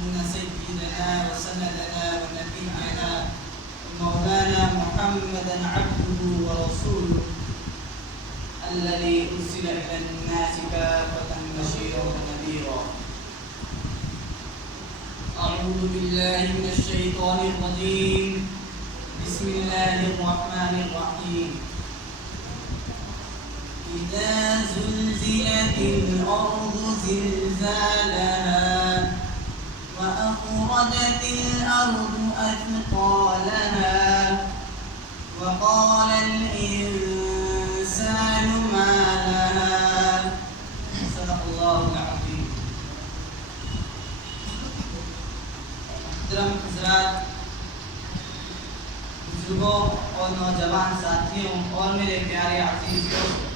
أن سيدنا وسندنا ونبينا مولانا محمدا عبده ورسوله الذي أرسل إلى الناس كافة بشيرا ونذيرا. أعوذ بالله من الشيطان الرجيم. بسم الله الرحمن الرحيم. إذا زلزلت الأرض زلزالها وأخرجت الأرض أثقالها وقال الإنسان ما لها. صدق الله العظيم. محترم حضرات، بزرگوں اور نوجوان ساتھیوں اور میرے پیارے عزیز دوستوں،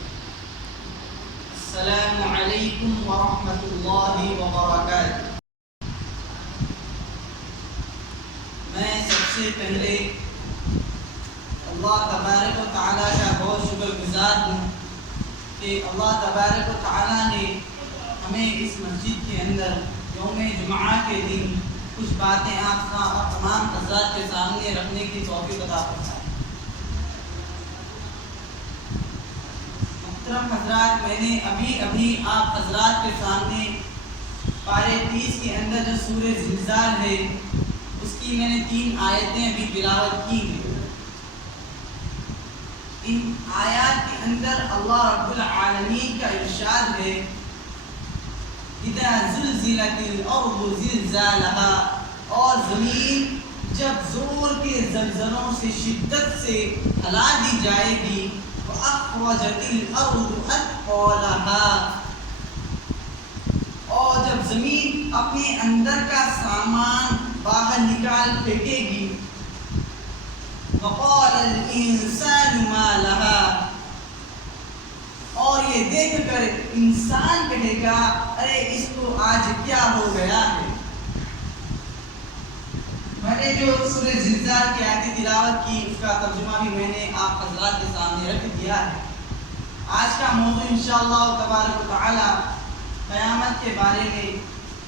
السلام علیکم ورحمۃ اللہ وبرکاتہ۔ میں سب سے پہلے اللہ تبارک و تعالیٰ کا بہت شکر گزار ہوں کہ اللہ تبارک و تعالیٰ نے ہمیں اس مسجد کے اندر یوم جمعہ کے دن کچھ باتیں آپ تمام حضرات کے سامنے رکھنے کی توفیق عطا فرمائی۔ محترم حضرات، میں نے ابھی آپ حضرات کے سامنے پارے 30 کے اندر جو سورہ زلزال ہے اس کی میں نے 3 آیتیں ابھی تلاوت کی ہیں۔ ان آیات کے اندر اللہ رب العالمین کا ارشاد ہے اذا زلزلت الارض زلزالها، اور زمین جب زور کے زلزلوں سے شدت سے ہلا دی جائے گی، وَأَخْرَجَتِ الْأَرْضُ أَثْقَالَهَا، اور جب زمین اپنے اندر کا سامان باہر نکال پھینکے گی، وَقَالَ الْإِنسَانُ مَا لَهَا، اور یہ دیکھ کر انسان کہے گا ارے اس کو آج کیا ہو گیا ہے۔ میں نے جو سورہ زلزال کی آیت تلاوت کی اس کا ترجمہ بھی میں نے آپ حضرات کے سامنے رکھ دیا ہے۔ آج کا موضوع انشاءاللہ تبارک و تعالی قیامت کے بارے میں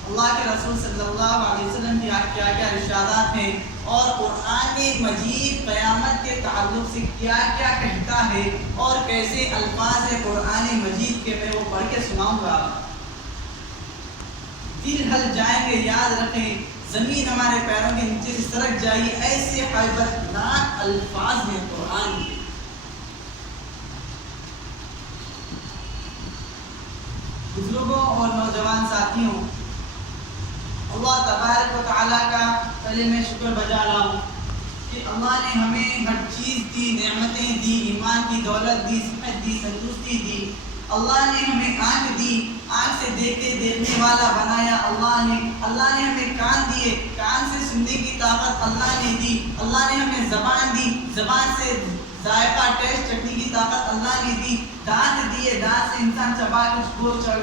اللہ کے رسول صلی اللہ علیہ وسلم کی کیا کیا ارشادات ہیں اور قرآن مجید قیامت کے تعلق سے کیا کیا کہتا ہے اور کیسے الفاظ ہے قرآن مجید کے میں وہ پڑھ کے سناؤں گا۔ دل ہل جائیں گے، یاد رکھیں، زمین ہمارے پیروں کے نیچے سرک جائے گی، ایسے حیبت ناک الفاظ ہیں قرآن کے۔ بزرگوں اور نوجوان ساتھیوں، اللہ تبارک و تعالیٰ کا پہلے میں شکر بجا رہا ہوں کہ اللہ نے ہمیں ہر چیز دی، نعمتیں دی، ایمان کی دولت دی، صحت دی، تندرستی دی۔ اللہ نے ہمیں آنکھ دی، آنکھ سے دیکھنے والا بنایا اللہ نے ہمیں کان دیے، کان سے سننے کی طاقت اللہ نے دی۔ اللہ نے ہمیں زبان دی، زبان سے ذائقہ ٹیسٹ چکھنے کی طاقت اللہ نے دی۔ دانت دیے، دانت سے انسان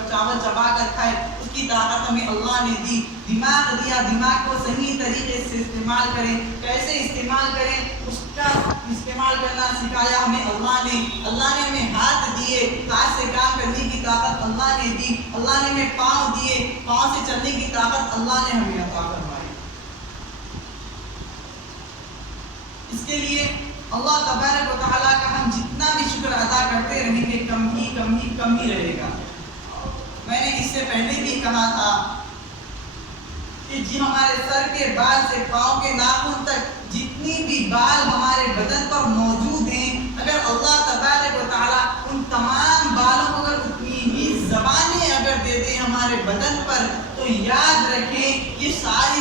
چاول چبا کر کھائے اس کی طاقت ہمیں اللہ نے دی۔ دماغ دیا، دماغ کو صحیح طریقے سے استعمال کریں، کیسے استعمال کریں اس کا استعمال کرنا سکھایا ہمیں اللہ نے ہمیں ہاتھ دیے، ہاتھ سے کام کرنے کی طاقت اللہ نے دی۔ اللہ نے ہمیں پاؤں دیے، پاؤں سے چلنے کی طاقت اللہ نے ہمیں عطا فرمائی۔ اس کے لیے اللہ تبارک و تعالیٰ کا ہم جتنا بھی شکر ادا کرتے رہیں گے کم ہی رہے گا۔ میں نے اس سے پہلے بھی کہا تھا کہ ہمارے سر کے بال سے پاؤں کے ناخن تک جتنی بھی بال ہمارے بدن پر موجود ہیں، اگر اللہ تبارک و تعالیٰ ان تمام بالوں کو اگر اتنی ہی زبانیں اگر دے دیں ہمارے بدن پر، تو یاد رکھیں یہ ساری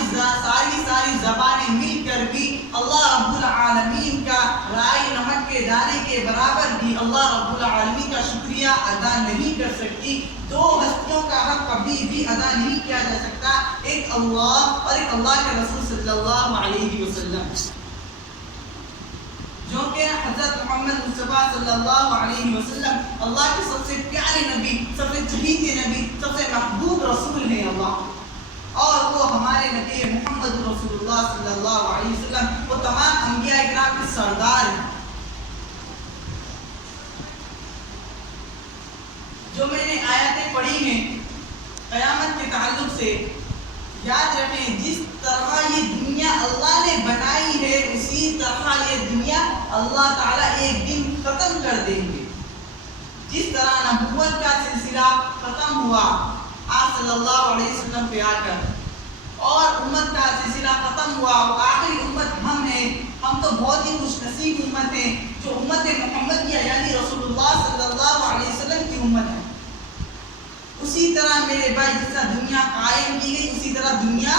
زبانیں مل کر بھی اللہ رب العالمین کا رائی نمک کے دانے کے برابر بھی اللہ رب العالمین کا شکریہ ادا نہیں کر سکتی۔ 2 ہستیوں کا حق کبھی بھی ادا نہیں کیا جا سکتا، ایک اللہ اور ایک اللہ کے رسول صلی اللہ علیہ وسلم، جو کہ حضرت محمد مصطفیٰ صلی اللہ علیہ وسلم اللہ کے سب سے پیارے نبی، سب سے چہیتے نبی، سب سے محبوب رسول ہیں اللہ، اور وہ ہمارے نبی محمد رسول اللہ صلی اللہ علیہ وسلم وہ تمام انبیاء اکرام کے سردار ہیں۔ جو میں نے آیتیں پڑھی ہیں قیامت کے تعلق سے، یاد رکھیں جس طرح یہ دنیا اللہ نے بنائی ہے اسی طرح یہ دنیا اللہ تعالیٰ ایک دن ختم کر دیں گے. جس طرح نبوت کا سلسلہ ختم ہوا آپ صلی اللہ علیہ وسلم پہ آ کر اور امت کا سلسلہ ختم ہوا اور آخری امت ہم ہیں. ہم تو بہت ہی خوش نصیب امت ہیں جو امت محمدیہ یعنی رسول اللہ صلی اللہ علیہ وسلم کی امت ہے. اسی طرح میرے بھائی جس طرح دنیا قائم کی گئی اسی طرح دنیا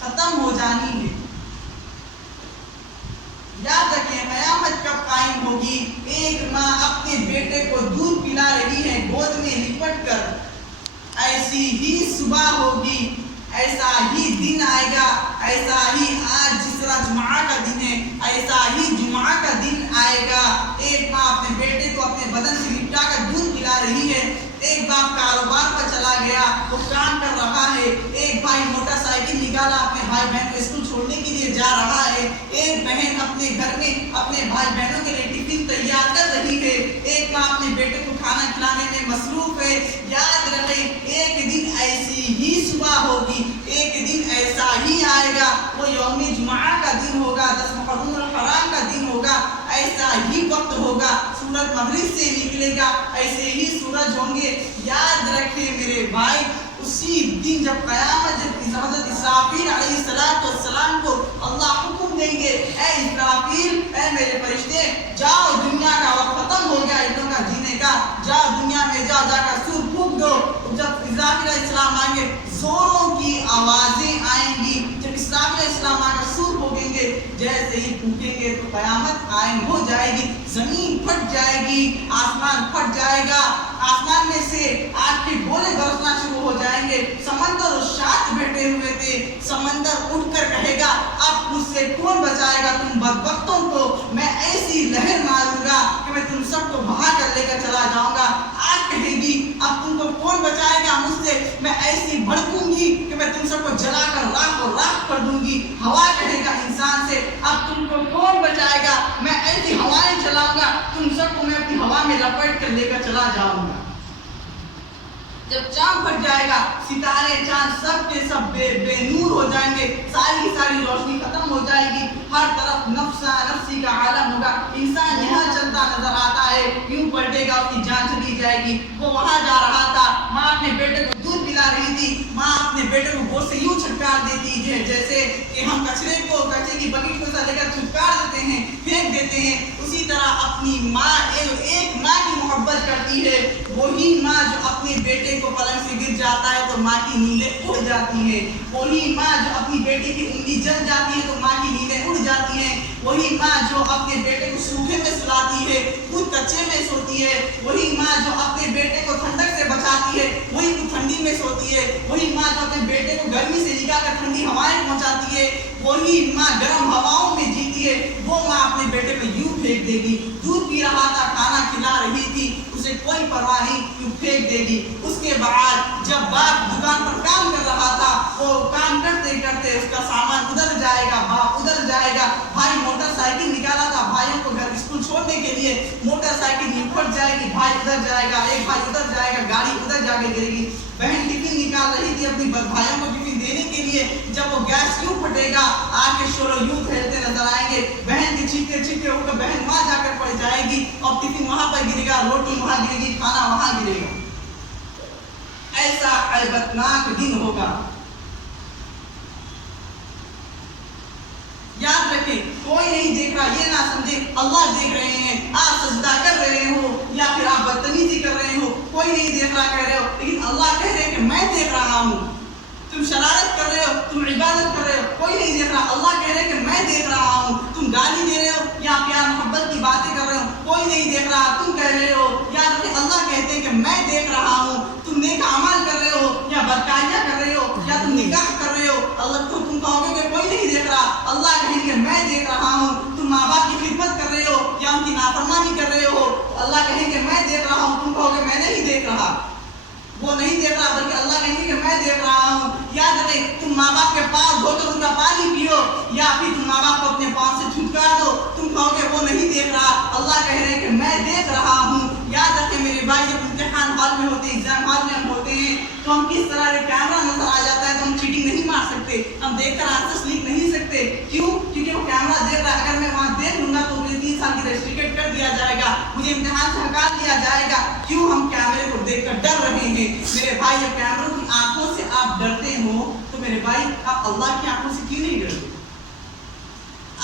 ختم ہو جانی ہے. یاد رکھیں قیامت کب قائم ہوگی؟ ایک ماں اپنے بیٹے کو دودھ پلا رہی ہے گود میں لپٹ کر، ایسی ہی صبح ہوگی، ایسا ہی دن آئے گا، ایسا ہی آج جس طرح جمعہ کا دن ہے ایسا ہی جمعہ کا دن آئے گا. ایک ماں اپنے بیٹے کو اپنے بدن سے لپٹا کر دودھ پلا رہی ہے. ایک باپ کاروبار پر چلا گیا، وہ کام کر رہا ہے. ایک بھائی موٹر سائیکل نکالا اپنے بھائی بہن کو اسکول چھوڑنے کے لیے جا رہا ہے. ایک بہن اپنے گھر میں اپنے بھائی بہنوں کے لیے ٹفن تیار کر رہی ہے. ایک ماں اپنے بیٹے کو کھانا کھلانے میں مصروف ہے. یاد رکھیں ایک دن ایسی ہی صبح ہوگی، ایک دن ایسا ہی آئے گا، وہ یوم جمعہ کا دن ہوگا، 10 محرم الحرام کا دن ہوگا. ایسا ہی وقت ہوگا، سورج مغرب سے نکلے گا، ایسے ہی سورج ہوں گے. یاد رکھیں میرے بھائی اسی دن جب قیامت جب حضرت اسرافیل علیہ السلام کو اللہ حکم دیں گے، اے اسرافیل، اے میرے فرشتے، جاؤ دنیا کا وقت ختم ہو گیا ان لوگوں کا جینے کا، جاؤ دنیا میں جا کر سور پھونک دو. جب اسرافیل علیہ السلام آئیں گے زوروں کی آوازیں آئیں گی. جب اسرافیل علیہ السلام آ کر سور پھونکیں گے جیسے ہی پھونکیں گے تو قیامت قائم ہو جائے گی. زمین پھٹ جائے گی، آسمان پھٹ جائے گا، آسمان میں سے آگ کے گولے برسنا شروع ہو جائیں گے. سمندر اور شاط بیٹھے ہوئے تھے، سمندر اٹھ کر کہے گا اب مجھ سے کون بچائے گا تم بدبختوں کو؟ میں ایسی لہر ماروں گا کہ میں تم سب کو بہا کر لے کر چلا جاؤں گا. آگ کہے گی اب تم کو کون بچائے گا مجھ سے؟ میں ایسی بھڑکوں گی کہ میں تم سب کو جلا کر راکھ کر دوں گی. ہوا کہے گا انسان سے اب تم کو کون بچائے گا؟ میں ایسی ہوائیں چلاؤں گا تم سب کو میں اپنی ہوا میں لپیٹ کر لے کر چلا جاؤں گا. جب چاند پھٹ جائے گا ستارے چاند سب کے سب بے نور ہو جائیں گے، ساری روشنی ختم ہو جائے گی. ہر طرف نفسا نفسی کا عالم ہوگا. انسان یہاں چلتا نظر آتا ہے، یوں پلٹے گا اس کی جان چلی جائے گی. وہ وہاں جا رہا تھا، ماں اپنے بیٹے کو دودھ پلا رہی تھی. ماں اپنے بیٹے کو گود سے یوں چھٹکار دیتی ہے جیسے کہ ہم کچرے کی بکیٹ کو لے کر چھٹکار دیتے ہیں، پھینک دیتے ہیں. اسی طرح اپنی ماں ایک ماں کی محبت کرتی ہے. وہی ماں جو اپنے بیٹے کو پلنگ سے گر جاتا ہے تو ماں کی نیندیں اڑ جاتی ہیں. وہی ماں جو اپنی بیٹی کی انگلی جل جاتی ہے تو ماں کی نیندیں اڑ جاتی ہیں. وہی ماں جو اپنے بیٹے کو سوکھے میں سلاتی ہے، خود کچے میں سوتی ہے. وہی ماں جو اپنے بیٹے کو ٹھنڈک سے بچاتی ہے، وہی خود ٹھنڈی میں سوتی ہے. وہی ماں جو اپنے بیٹے کو گرمی سے نکال کر ٹھنڈی ہوائیں پہنچاتی ہے، وہی ماں گرم ہواؤں میں جیتی ہے. وہ ماں اپنے بیٹے کو یوں پھینک دے گی. دودھ پی رہا تھا، کھانا کھلا رہی تھی، اسے کوئی پرواہ نہیں، یوں پھینک دے گی. اس کے بعد جب باپ دکان پر کام کر رہا تھا، وہ کام کرتے کرتے اس کا سامان ادھر جائے گا، باپ ادھر جائے گا. بھائی موٹر سائیکل نکالا تھا بھائیوں کو گھر اسکول چھوڑنے کے لیے، موٹر سائیکل پھٹ جائے گی، بھائی ادھر جائے گا، ایک بھائی ادھر جائے گا، گاڑی ادھر جا کے گرے گی. بہن ٹفن نکال رہی تھی اپنی بھائیوں کو ٹفن دینے کے لیے، جب وہ گیس یوں پھٹے گا آگ کے شعلے یوں پھیلتے نظر آئیں گے. بہن کے چھینکتے ہو کر بہن وہاں جا کر پڑ جائے گی اور ٹفن وہاں پر گرے گا، روٹی وہاں گرے گی، کھانا وہاں گرے گا. ایسا عیبتناک دن ہوگا. یاد رکھیں کوئی نہیں دیکھ رہا، یہ نہ سمجھے اللہ دیکھ رہے ہیں. آپ سجدہ کر رہے ہو یا پھر آپ بدتمیزی کر رہے ہو، کوئی نہیں دیکھ رہا کہہ رہے ہو، لیکن اللہ کہہ رہے ہیں کہ میں دیکھ رہا ہوں. تم شرارت کر رہے ہو، تم عبادت کر رہے ہو، کوئی نہیں دیکھ رہا. اللہ کہہ رہے ہیں کہ میں دیکھ رہا ہوں. تم گالی دے رہے ہو یا پیار محبت کی باتیں کر رہے ہو، کوئی نہیں دیکھ رہا. تم کہہ رہے ہو یا اللہ کہتے ہیں کہ میں دیکھ رہا ہوں. تم نیک اعمال کر رہے ہو یا بدکاریاں کر رہے ہو یا تم نکاح کر رہے ہو، اللہ کو تم کہو گے کہ کوئی نہیں دیکھ رہا. اللہ کہیں کہ میں دیکھ رہا ہوں. تم ماں باپ کی خدمت کر رہے ہو یا ان کی نافرمانی کر رہے ہو، اللہ کہیں کہ میں دیکھ رہا ہوں. تم کہو گے میں نہیں دیکھ رہا. وہ نہیں دیکھ رہا بلکہ اللہ کہیں گے کہ میں دیکھ رہا ہوں. یاد رکھیں تم ماں باپ کے پاؤں دھو کر ان کا پانی پیو یا پھر تم ماں باپ کو اپنے پاؤں سے چھٹکار دو، تم کہو گے وہ نہیں دیکھ رہا. اللہ کہہ رہے ہیں کہ میں دیکھ رہا ہوں. یاد رکھیں میرے بھائی جب امتحان ہال میں ہوتے ہیں، ایگزام ہال میں ہم ہوتے ہیں تو ہم کس طرح کیمرہ نظر آ جاتا ہے تو ہم چیٹنگ نہیں ریسٹریکٹ کر دیا جائے گا، مجھے امتحان سے ہٹا دیا جائے گا، کیوں ہم کیمرے کو دیکھ کر ڈر رہے ہیں؟ میرے بھائی جب کیمروں کی آنکھوں سے آپ ڈرتے ہو تو میرے بھائی آپ اللہ کی آنکھوں سے کیوں نہیں ڈرتے؟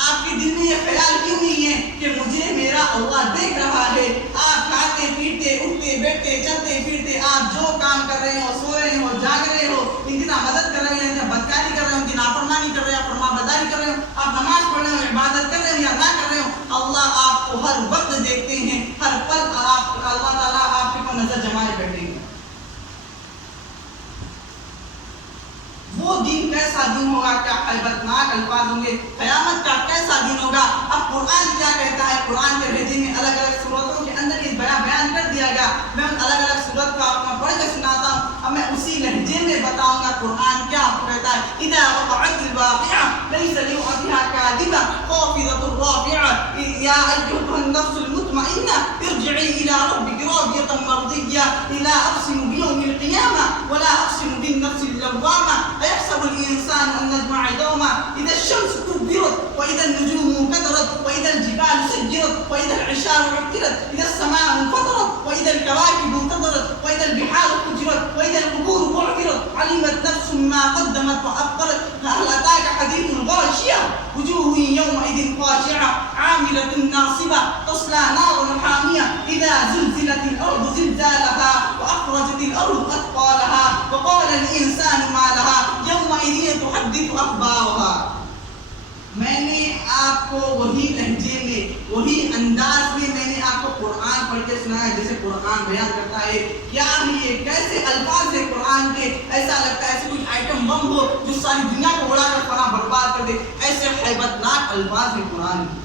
آپ کے دل میں یہ خیال کیوں نہیں ہے کہ مجھے میرا اللہ دیکھ رہا ہے؟ آپ کھاتے پیتے اٹھتے بیٹھتے چلتے پھرتے آپ جو کام کر رہے ہو، سو رہے ہو، جاگ رہے ہو، ان کی نہ مدد کر رہے ہیں، بدکاری کر رہے ہو، ان کی نافرمانی کر رہے ہو، فرما برداری کر رہے ہو، آپ نماز پڑھ رہے ہو، عبادت کر رہے ہو یا نہ کر رہے ہو، اللہ آپ کو ہر وقت دیکھتے ہیں، ہر پل اللہ تعالیٰ آپ کے اوپر نظر جمائے بیٹھے ہیں۔ وہ دن کیسا دن ہوگا، کیا ہیبتناک الفاظ ہوں گے، قیامت کا کیسا دن ہوگا۔ اب قرآن کیا کہتا ہے؟ قرآن کے بھیجے میں الگ الگ صورتوں کے اندر یہ بیان کر دیا گیا، میں ان الگ الگ صورت کو آپ کو پڑھ کے سناتا ہوں، اب میں اسی لہجے میں بتاؤں گا قرآن کیا آپ کو کہتا ہے۔ اذا وقعت الواقعہ لیس لوقعتها کاذبہ خافضۃ رافعہ یا ایھا النفس المطمئنہ ارجعی الی ربک راضیۃ مرضیہ لا اقسم بیوم القیامہ ولا اقسم بالنفس اللوامہ أيحسب الإنسان أن نجمع عظاما إذا الشمس كبرت وإذا النجوم كدرت وإذا الجبال سجرت وإذا العشار عطلت إذا السماء انفطرت وإذا الكواكب انتظرت وإذا البحار فجرت وإذا القبور بعثرت علمت نفس ما قدمت وأخرت هل أتاك حديث الغاشية وجوه يومئذ خاشعة عاملة ناصبة تصلى نارا حامية إذا زلزلت الأرض زلزالها وأخرجت الأرض أثقالها وقال الإنسان ما لها يومئذ تحدث أخبارها۔ میں نے آپ کو وہی لہجے میں، وہی انداز میں میں نے آپ کو قرآن پڑھ کے سنایا جیسے قرآن بیان کرتا ہے۔ کیا یہ کیسے الفاظ ہیں قرآن کے، ایسا لگتا ہے ایسے کچھ آئٹم بم ہو جو ساری دنیا کو اڑا کر فنا برباد کر دے، ایسے ہیبتناک الفاظ ہیں قرآن کے۔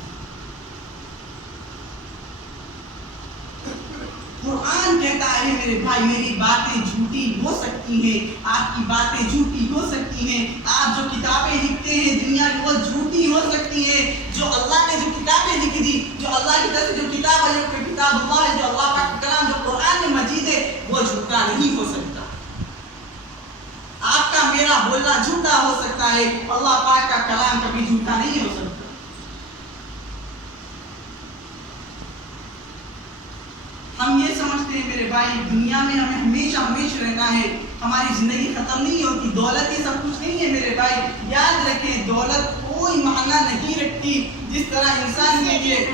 قرآن کہتا ہے میرے بھائی میری باتیں جھوٹی ہو سکتی ہیں، آپ کی باتیں جھوٹی ہو سکتی ہیں، آپ جو کتابیں لکھتے ہیں دنیا کی وہ جھوٹی ہو سکتی ہیں، جو اللہ نے جو کتابیں لکھ دی، جو اللہ کی طرف سے جو کتاب ہے، جو کتاب اللہ ہے، جو اللہ کا کلام جو قرآن مجید ہے، وہ جھوٹا نہیں ہو سکتا۔ آپ کا میرا بولنا جھوٹا ہو سکتا ہے، اللہ پاک کا کلام کبھی جھوٹا نہیں ہو سکتا۔ ہم یہ سمجھتے ہیں میرے بھائی دنیا میں ہمیں ہمیشہ رہنا ہے، ہماری زندگی ختم نہیں ہوتی، دولت یہ سب کچھ نہیں ہے میرے بھائی۔ یاد رکھیں دولت کوئی معنی نہیں رکھتی، جس طرح انسان کے لیے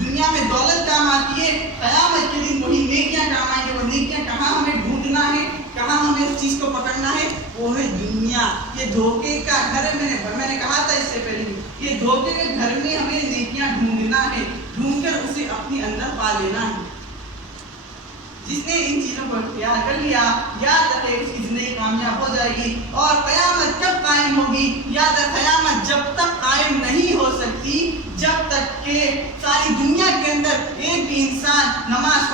دنیا میں دولت کام آتی ہے، قیامت کے دن وہی نیکیاں کام آئیں گے۔ وہ نیکیاں کہاں ہمیں ڈھونڈنا ہے، کہاں ہمیں اس چیز کو پکڑنا ہے، وہ ہے دنیا۔ یہ دھوکے کا گھر ہے، میں نے کہا تھا اس سے پہلے، یہ دھوکے کے گھر میں ہمیں نیکیاں ڈھونڈنا ہے، ڈھونڈ کر اسے اپنے اندر پا لینا ہے۔ جس نے ان چیزوں کو اختیار کر لیا، یاد رکھے اس کی زندگی کامیاب ہو جائے گی۔ اور قیامت کب قائم ہوگی؟ یاد رکھے قیامت جب تک قائم نہیں ہو سکتی جب تک کہ ساری دنیا کے اندر ایک بھی انسان نماز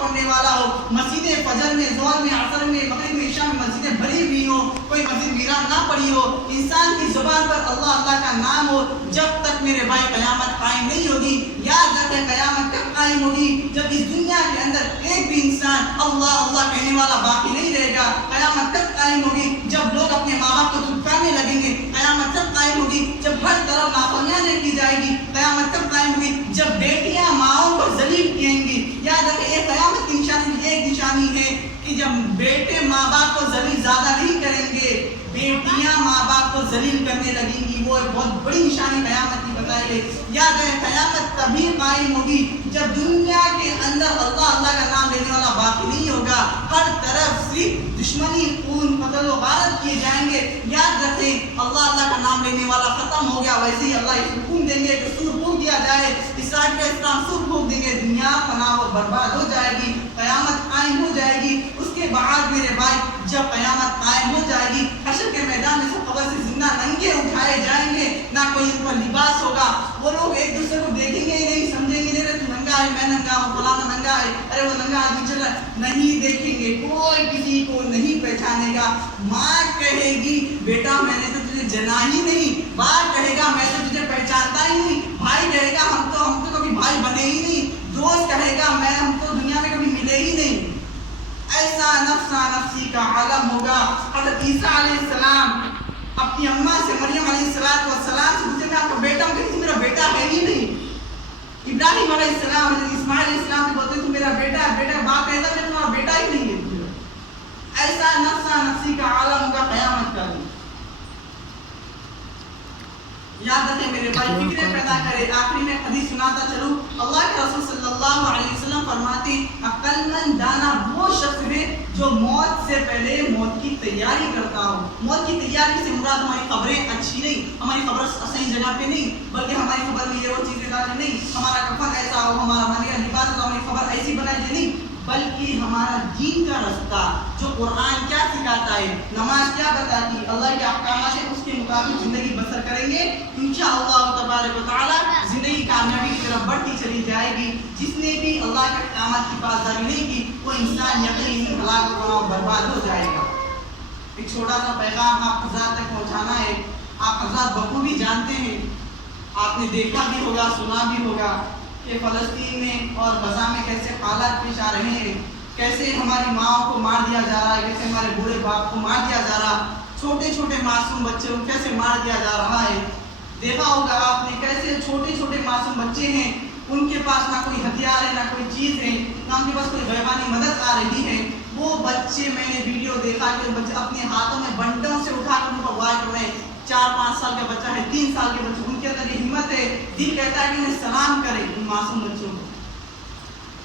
پڑھنے والا ہو، مسجدیں فجر میں، ظہر میں، عصر میں، مغرب میں، عشاء میں مسجدیں بھری ہوئی ہو، کوئی مسجد ویران نہ پڑی ہو، انسان کی زبان پر اللہ کا نام ہو، جب تک میرے بھائی قیامت قائم نہیں ہوگی۔ یاد رکھیں قیامت کب قائم ہوگی؟ جب اس دنیا کے اندر ایک بھی انسان اللہ کہنے والا باقی نہیں رہے گا۔ قیامت کب قائم ہوگی؟ جب لوگ اپنے ماں باپ کو دھتکارنے لگیں گے۔ قیامت کب قائم ہوگی؟ جب ہر طرف نافرمانی کی جائے گی۔ قیامت کب قائم ہوگی؟ جب بیٹیاں ماؤں کو ذلیل کہیں گی۔ یاد رکھیں یہ قیامت کی ایک نشانی ہے کہ جب بیٹے ماں باپ کو ذلیل زیادہ نہیں کریں گے، بیٹیاں ماں باپ کو ذلیل کرنے لگیں گی، وہ ایک بہت بڑی نشانی قیامت کی بتائی گئی۔ یاد رکھیں قیامت تبھی قائم ہوگی جب دنیا کے اندر اللہ کا نام لینے والا باقی نہیں ہوگا، ہر طرف صرف دشمنی، خون، قتل و غارت کیے جائیں گے۔ یاد رکھیں اللہ کا نام لینے والا ختم ہو گیا، ویسے ہی اللہ اس حکم دیں گے کہ سور پھونک دیا جائے، اسرائیل کا اسلام سور پھونک دیں گے، دنیا فنا و برباد ہو جائے گی، قیامت قائم ہو جائے گی۔ اس کے بعد میرے بھائی جب قیامت قائم ہو جائے گی، حشر کے میدان میں سب قبر سے زندہ ننگے اٹھائے جائیں گے، نہ کوئی ان پر لباس ہوگا، وہ لوگ ایک دوسرے کو دیکھیں گے ہی نہیں، سمجھیں گے نہیں تو ننگا ہے، میں ننگا ہوں، فلانا ننگا ہے، ارے وہ ننگا آدمی چل رہا ہے، نہیں دیکھیں گے، کوئی کسی کو نہیں پہچانے گا۔ ماں کہے گی بیٹا میں نے تو تجھے جنا ہی نہیں، باپ کہے گا میں تو تجھے پہچانتا ہی نہیں، بھائی کہے گا ہم تو کبھی بھائی بنے ہی نہیں، دوست کہے گا ہم تو دنیا میں کبھی ملے ہی نہیں۔ ایسا نفسا نفسی کا عالم ہوگا۔ حضرت عیسیٰ علیہ السلام اپنی اماں سے، مریم علیہ السلام سے پوچھتے ہیں آپ کا بیٹا؟ میرا بیٹا ہے ہی نہیں، ابراہیم علیہ السلام حضرت اسماعیل علیہ السلام سے بولتے تو میرا بیٹا ہے، بیٹا باپ کہتا ہے تمہارا بیٹا ہی نہیں ہے. ایسا نفسا نفسی کا عالم کا قیامت کا دن. یاد رکھیں میرے بھائی، فکریں پیدا کرے. آخری میں حدیث سناتا چلوں. اللہ کے رسول صلی اللہ علیہ وسلم فرماتے عقل مند دانا وہ شخص ہے جو موت سے پہلے موت کی تیاری کرتا ہو. موت کی تیاری سے مراد ہماری خبریں اچھی نہیں، ہماری خبر صحیح جگہ پہ نہیں، بلکہ ہماری خبر میں یہ وہ چیزیں ڈالیں نہیں، ہمارا کفن ایسا ہو، ہمارا من کا لباس ہو، ہماری خبر ایسی بنائی جائے نہیں، بلکہ ہمارا دین کا رستہ جو قرآن کیا سکھاتا ہے، نماز کیا بتاتی ہے، اللہ کے احکامات ہے، اس کے مطابق زندگی بسر کریں گے انشاءاللہ تبارک و تعالی زندگی کامیابی کی طرف بڑھتی چلی جائے گی. جس نے بھی اللہ کے احکامات کی پاسداری نہیں کی وہ انسان یقیناً ہلاک و برباد ہو جائے گا. ایک چھوٹا سا پیغام آپ حضرات تک پہنچانا ہے. آپ حضرات بخوبی جانتے ہیں، آپ نے دیکھا بھی ہوگا، سنا بھی ہوگا کہ فلسطین میں اور غزہ میں کیسے حالات پیش آ رہے ہیں، کیسے ہماری ماں کو مار دیا جا رہا ہے، کیسے ہمارے بوڑھے باپ کو مار دیا جا رہا، چھوٹے چھوٹے معصوم بچے کو کیسے مار دیا جا رہا ہے. دیکھا ہوگا آپ نے کیسے چھوٹے چھوٹے معصوم بچے ہیں، ان کے پاس نہ کوئی ہتھیار ہے، نہ کوئی چیز ہے، نہ ان کے پاس کوئی غیبانی مدد آ رہی ہے. وہ بچے، میں نے ویڈیو دیکھا کہ بچے اپنے ہاتھوں میں بنٹوں سے اٹھا کر ان کو وائٹ میں 4-5 سال کا بچہ ہے، 3 سال کے بچے، ان کے اندر یہ ہمت ہے، دل کہتا ہے کہ انہیں سلام کرے ان معصوم بچوں کو.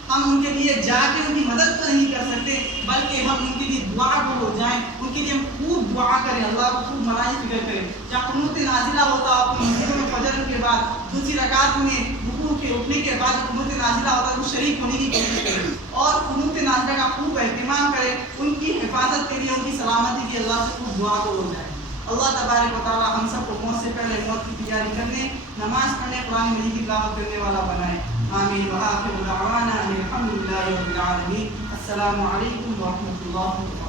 ہم ان کے لیے جا کے ان کی مدد تو نہیں کر سکتے، بلکہ ہم ان کے لیے دعا ہو جائیں، ان کے لیے ہم خوب دعا کریں، اللہ کو خوب منائی فکر کریں. جب قنوت نازلہ ہوتا ہے اپنی مسجدوں میں فجر کے بعد دوسری رکعت میں رکوع کے اٹھنے کے بعد قنوت نازلہ ہوتا ہے، وہ شریک ہونے کی کوشش کریں اور قنوت نازلہ کا خوب اہتمام کریں. ان کی حفاظت کے لیے، ان کی سلامتی کے لیے اللہ سے خوب دعا ہو جائے. اللہ تبارک و تعالی ہم سب کو موت سے پہلے موت کی تیاری کرنے، نماز پڑھنے، قرآن مجید کی تلاوت کرنے والا بنائے. آمین. وآخر دعوانا الحمد للہ رب العالمین. السلام علیکم ورحمۃ اللہ وبرکاتہ.